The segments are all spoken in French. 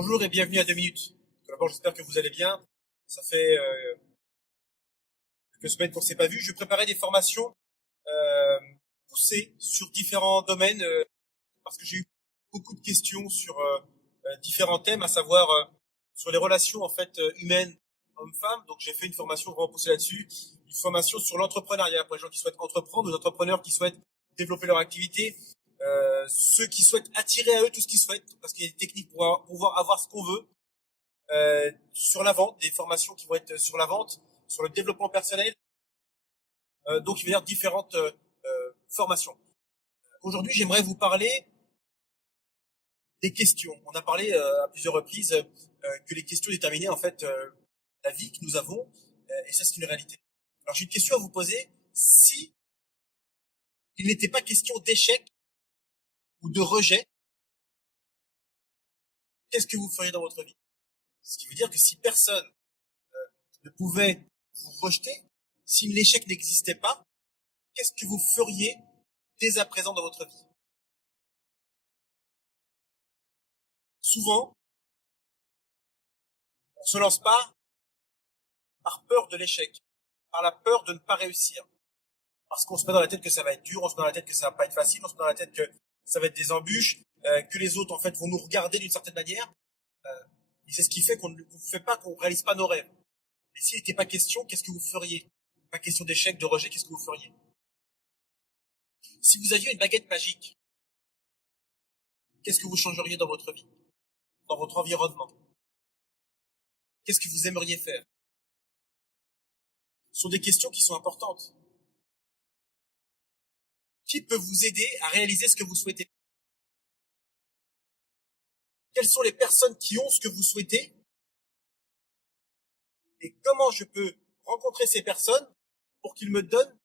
Bonjour et bienvenue à 2 minutes. Tout d'abord, j'espère que vous allez bien. Ça fait quelques semaines qu'on ne s'est pas vu. Je préparais des formations euh, poussées sur différents domaines parce que j'ai eu beaucoup de questions sur différents thèmes, à savoir sur les relations en fait humaines hommes-femmes. Donc j'ai fait une formation vraiment poussée là-dessus, une formation sur l'entrepreneuriat pour les gens qui souhaitent entreprendre, les entrepreneurs qui souhaitent développer leur activité, ceux qui souhaitent attirer à eux tout ce qu'ils souhaitent, parce qu'il y a des techniques pour pouvoir avoir ce qu'on veut, sur la vente, des formations qui vont être sur la vente, sur le développement personnel, donc il va y avoir différentes formations. Aujourd'hui, j'aimerais vous parler des questions. On a parlé à plusieurs reprises que les questions déterminaient en fait la vie que nous avons, et ça c'est une réalité. Alors j'ai une question à vous poser. Si il n'était pas question d'échec ou de rejet, qu'est-ce que vous feriez dans votre vie? Ce qui veut dire que si personne ne pouvait vous rejeter, si l'échec n'existait pas, qu'est-ce que vous feriez dès à présent dans votre vie? Souvent, on se lance pas par peur de l'échec, par la peur de ne pas réussir. Parce qu'on se met dans la tête que ça va être dur, on se met dans la tête que ça va pas être facile, on se met dans la tête que ça va être des embûches, que les autres en fait vont nous regarder d'une certaine manière. Euh, et c'est ce qui fait qu'on ne vous fait pas, qu'on réalise pas nos rêves. Et s'il n'était pas question, qu'est-ce que vous feriez? Pas question d'échec, de rejet, qu'est-ce que vous feriez? Si vous aviez une baguette magique, qu'est-ce que vous changeriez dans votre vie, dans votre environnement? Qu'est-ce que vous aimeriez faire? Ce sont des questions qui sont importantes. Qui peut vous aider à réaliser ce que vous souhaitez? Quelles sont les personnes qui ont ce que vous souhaitez? Et comment je peux rencontrer ces personnes pour qu'ils me donnent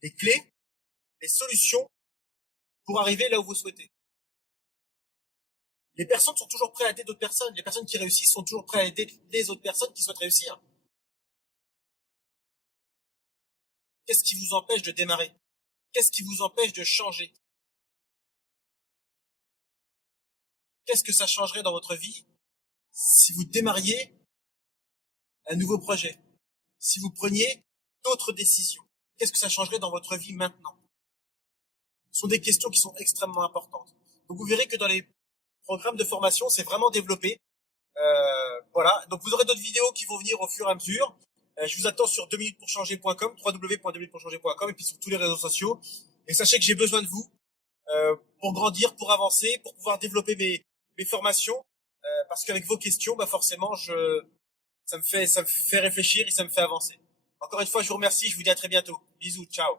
les clés, les solutions pour arriver là où vous souhaitez? Les personnes sont toujours prêtes à aider d'autres personnes. Les personnes qui réussissent sont toujours prêtes à aider les autres personnes qui souhaitent réussir. Qu'est-ce qui vous empêche de démarrer? Qu'est-ce qui vous empêche de changer? Qu'est-ce que ça changerait dans votre vie si vous démarriez un nouveau projet? Si vous preniez d'autres décisions? Qu'est-ce que ça changerait dans votre vie maintenant? Ce sont des questions qui sont extrêmement importantes. Donc vous verrez que dans les programmes de formation, c'est vraiment développé. Voilà. Donc vous aurez d'autres vidéos qui vont venir au fur et à mesure. Je vous attends sur 2minutespourchanger.com, www.2minutespourchanger.com, et puis sur tous les réseaux sociaux. Et sachez que j'ai besoin de vous pour grandir, pour avancer, pour pouvoir développer mes formations. Parce qu'avec vos questions, bah forcément, ça me fait réfléchir et ça me fait avancer. Encore une fois, je vous remercie. Je vous dis à très bientôt. Bisous, ciao.